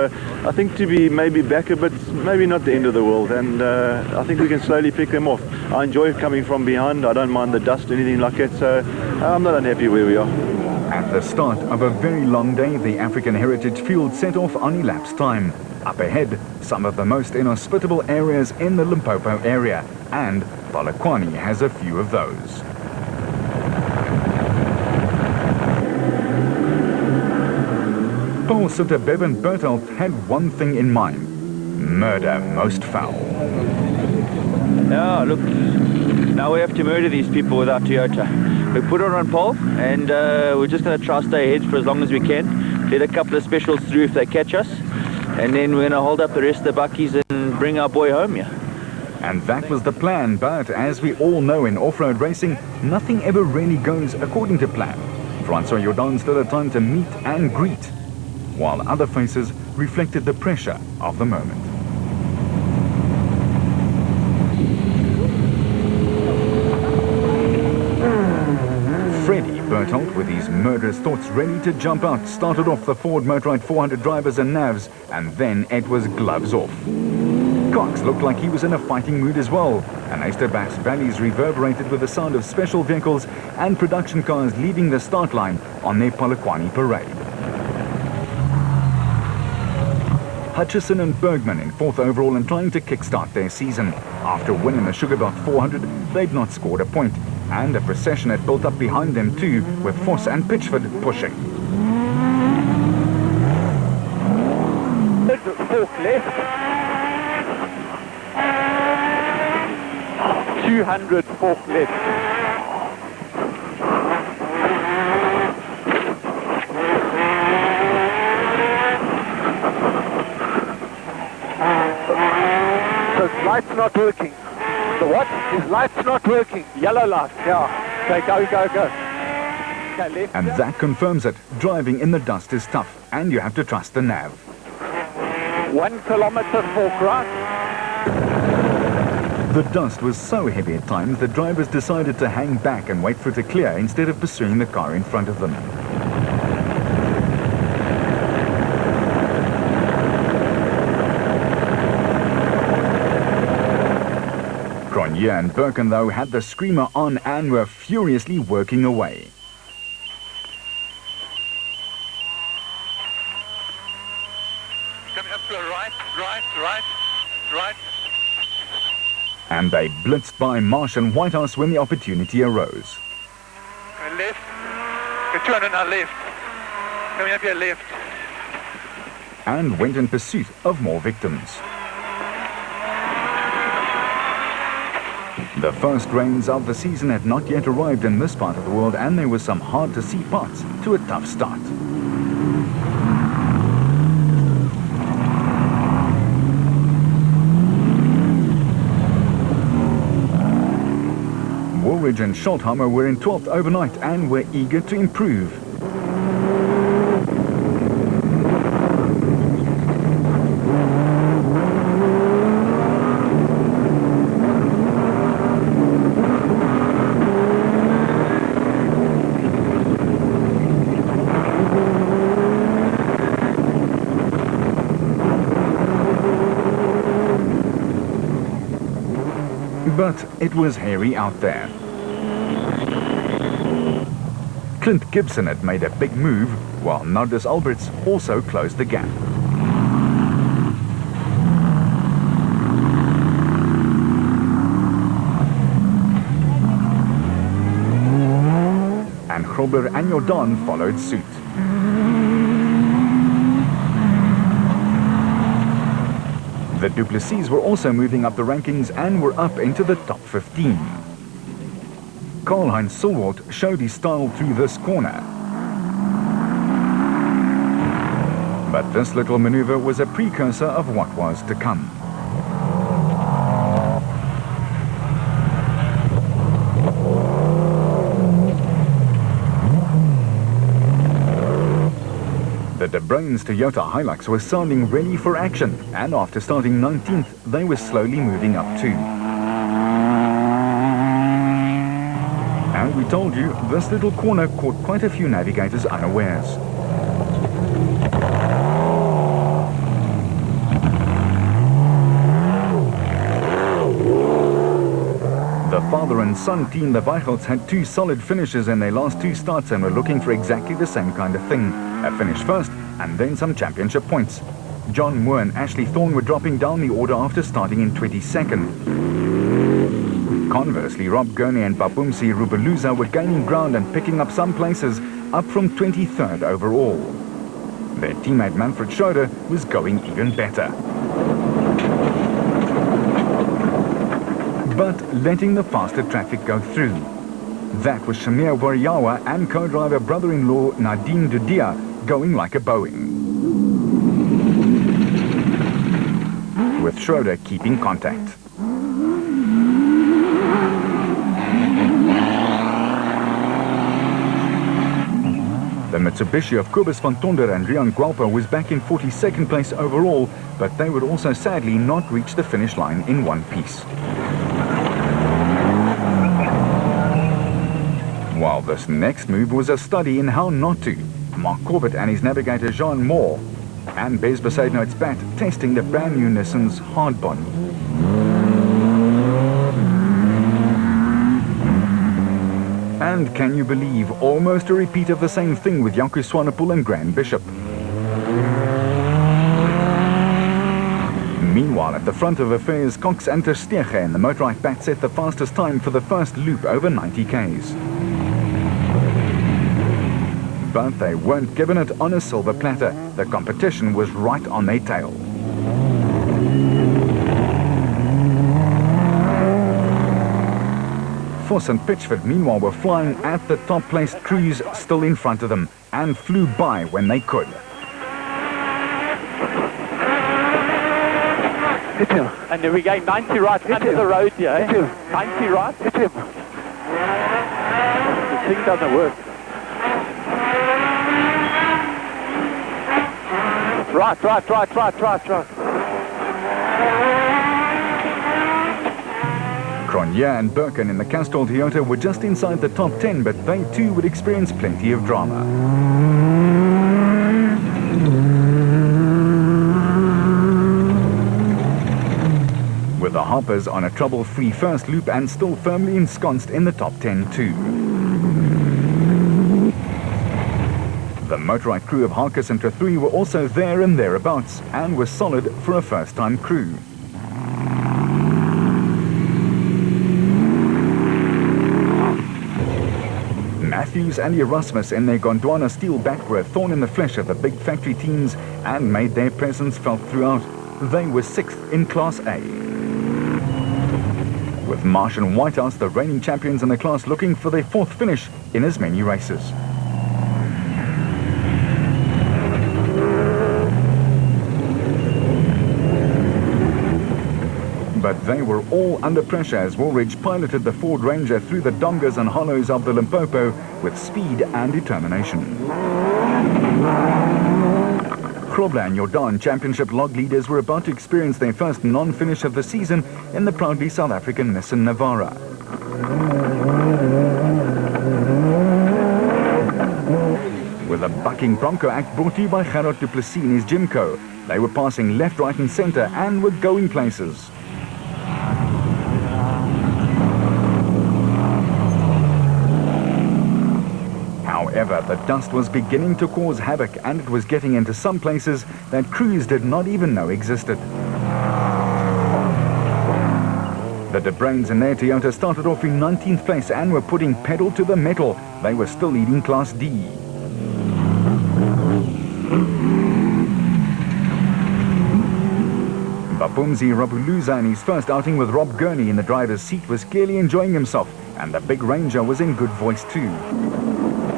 I think to be maybe back a bit, maybe not the end of the world, and I think we can slowly pick them off. I enjoy coming from behind. I don't mind the dust or anything like that, so I'm not unhappy where we are. At the start of a very long day, the African Heritage Field set off on elapsed time. Up ahead, some of the most inhospitable areas in the Limpopo area, and Polokwane has a few of those. Paul Sutter Bevan Bertelt had one thing in mind: murder most foul. Yeah, look, now we have to murder these people with our Toyota. We put it on pole, and we're just going to try to stay ahead for as long as we can. Let a couple of specials through if they catch us, and then we're going to hold up the rest of the buckies and bring our boy home here. And that was the plan, but as we all know in off-road racing, nothing ever really goes according to plan. Francois Jordan still had time to meet and greet, while other faces reflected the pressure of the moment. Freddie Bertelt, with his murderous thoughts ready to jump out, started off the Ford Motorrad 400 drivers and navs, and then it was gloves off. Cox looked like he was in a fighting mood as well, and Eysterbach's valleys reverberated with the sound of special vehicles and production cars leaving the start line on their Polokwane parade. Hutchison and Bergman in 4th overall and trying to kickstart their season. After winning the Sugarbelt 400, they'd not scored a point, and a procession had built up behind them too, with Foss and Pitchford pushing. Fork left. 200 fork left. Light's not working. The what? His light's not working. Yellow light. Yeah. Okay, go. Okay, left. And that confirms it. Driving in the dust is tough, and you have to trust the nav. 1 kilometer fork right. The dust was so heavy at times that drivers decided to hang back and wait for it to clear instead of pursuing the car in front of them. Cronje and Birken, though, had the screamer on and were furiously working away. Coming up to a right. And they blitzed by Marsh and Whitehouse when the opportunity arose. Left. 200 now left. Coming up here left. And went in pursuit of more victims. The first rains of the season had not yet arrived in this part of the world, and there were some hard-to-see parts to a tough start. Woolridge and Schultheimer were in 12th overnight and were eager to improve. But it was hairy out there. Clint Gibson had made a big move, while Nardus Alberts also closed the gap. And Grobler and Jordan followed suit. The Duplessis were also moving up the rankings and were up into the top 15. Karl-Heinz Silwald showed his style through this corner. But this little maneuver was a precursor of what was to come. The De Bruyn's Toyota Hilux was sounding ready for action, and after starting 19th, they were slowly moving up too. And we told you, this little corner caught quite a few navigators unawares. father and son team, the Weichelts, had 2 solid finishes in their last 2 starts and were looking for exactly the same kind of thing. A finish first and then some championship points. John Moore and Ashley Thorne were dropping down the order after starting in 22nd. Conversely, Rob Gurney and Babumsi Rubeluza were gaining ground and picking up some places, up from 23rd overall. Their teammate Manfred Schroeder was going even better. But letting the faster traffic go through. That was Shamir Wariawa and co-driver brother-in-law Nadine Dudia going like a Boeing, with Schroeder keeping contact. The Mitsubishi of Kobus van Tonder and Rian Gualpa was back in 42nd place overall, but they would also sadly not reach the finish line in one piece. While this next move was a study in how not to, Mark Corbett and his navigator Jean Moore and Bez Besaidnout's bat testing the brand new Nissan's hard body. And can you believe, almost a repeat of the same thing with Janku Swanepoel and Graham Bishop. Meanwhile, at the front of affairs, Cox and Ter Stege and the Motorrad bat set the fastest time for the first loop over 90 k's. But they weren't given it on a silver platter. The competition was right on their tail. Foss and Pitchford, meanwhile, were flying at the top-placed crews still in front of them and flew by when they could. Hit him. And then we gain 90 right under the road here. Hit him. 90 right. Hit him. The thing doesn't work. Right. Cronje and Birkin in the Castrol Toyota were just inside the top 10, but they too would experience plenty of drama. With the Hoppers on a trouble-free first loop and still firmly ensconced in the top 10 too. The Motorrad crew of Harkis and Trethuri were also there and thereabouts and were solid for a first-time crew. Matthews and Erasmus in their Gondwana steel back were a thorn in the flesh of the big factory teams and made their presence felt throughout. They were 6th in Class A. With Marsh and Whitehouse, the reigning champions in the class, looking for their 4th finish in as many races. But they were all under pressure as Woolridge piloted the Ford Ranger through the dongas and hollows of the Limpopo with speed and determination. Krobler and Jordan Championship log leaders were about to experience their first non-finish of the season in the proudly South African Nissan Navara. With a bucking Bronco act brought to you by Gerard du Plessis in his Jimco, they were passing left, right and centre and were going places. However, the dust was beginning to cause havoc and it was getting into some places that crews did not even know existed. The De Bruins in their Toyota started off in 19th place and were putting pedal to the metal. They were still leading Class D. Babumzi Rubeluza in his first outing with Rob Gurney in the driver's seat was clearly enjoying himself, and the big Ranger was in good voice too,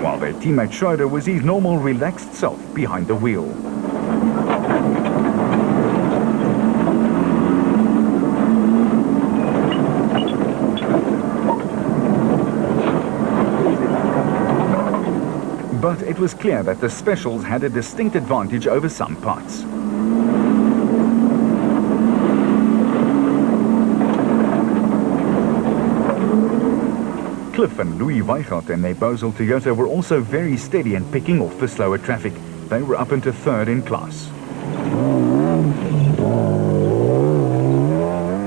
while their teammate Schroeder was his normal relaxed self behind the wheel. But it was clear that the specials had a distinct advantage over some parts. Cliff and Louis Weichelt in their Bosel Toyota were also very steady and picking off the slower traffic. They were up into 3rd in class.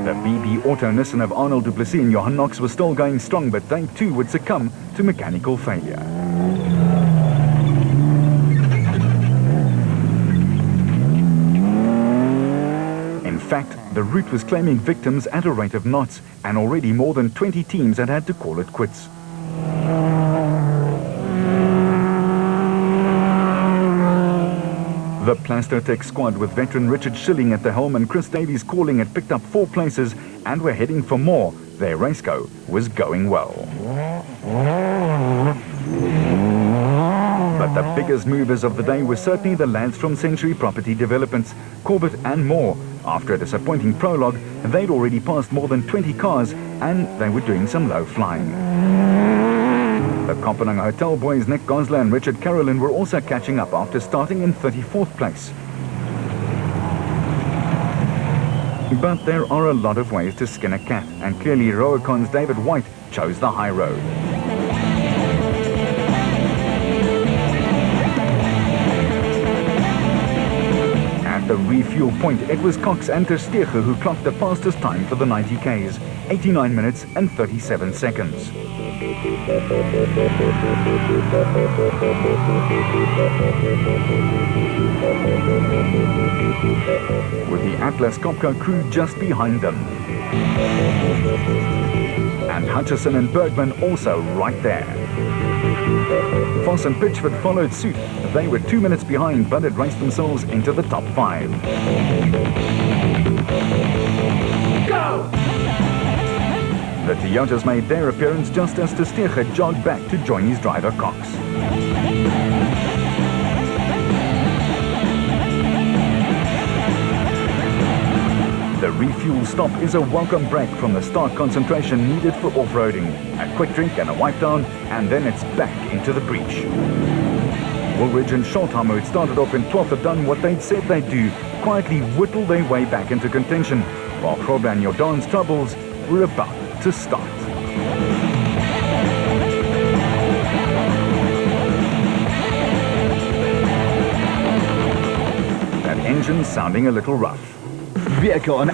The BB Auto Nissan of Arnold du Plessis and Johan Knox was still going strong, but they too would succumb to mechanical failure. In fact, the route was claiming victims at a rate of knots, and already more than 20 teams had to call it quits. The Plastotech squad, with veteran Richard Schilling at the helm and Chris Davies calling, had picked up 4 places and were heading for more. Their raceco was going well. But the biggest movers of the day were certainly the lads from Century Property Developments, Corbett and Moore. After a disappointing prologue, they'd already passed more than 20 cars and they were doing some low flying. The Kopenhagen Hotel boys Nick Gosler and Richard Carolyn were also catching up after starting in 34th place. But there are a lot of ways to skin a cat, and clearly Roacon's David White chose the high road. At the refuel point, it was Cox and Ter Stege who clocked the fastest time for the 90 Ks, 89 minutes and 37 seconds. With the Atlas Copco crew just behind them. And Hutchison and Bergman also right there. Foss and Pitchford followed suit. They were 2 minutes behind, but had raced themselves into the top 5. Go! The Toyotas made their appearance just as Ter Stege jogged back to join his driver Cox. The refuel stop is a welcome break from the stark concentration needed for off-roading. A quick drink and a wipe down, and then it's back into the breach. Woolridge and Scholthammer, who had started off in 12th, had done what they'd said they'd do, quietly whittle their way back into contention, while Grobe and Jordaan's troubles were about to start. That engine sounding a little rough. Vehicle and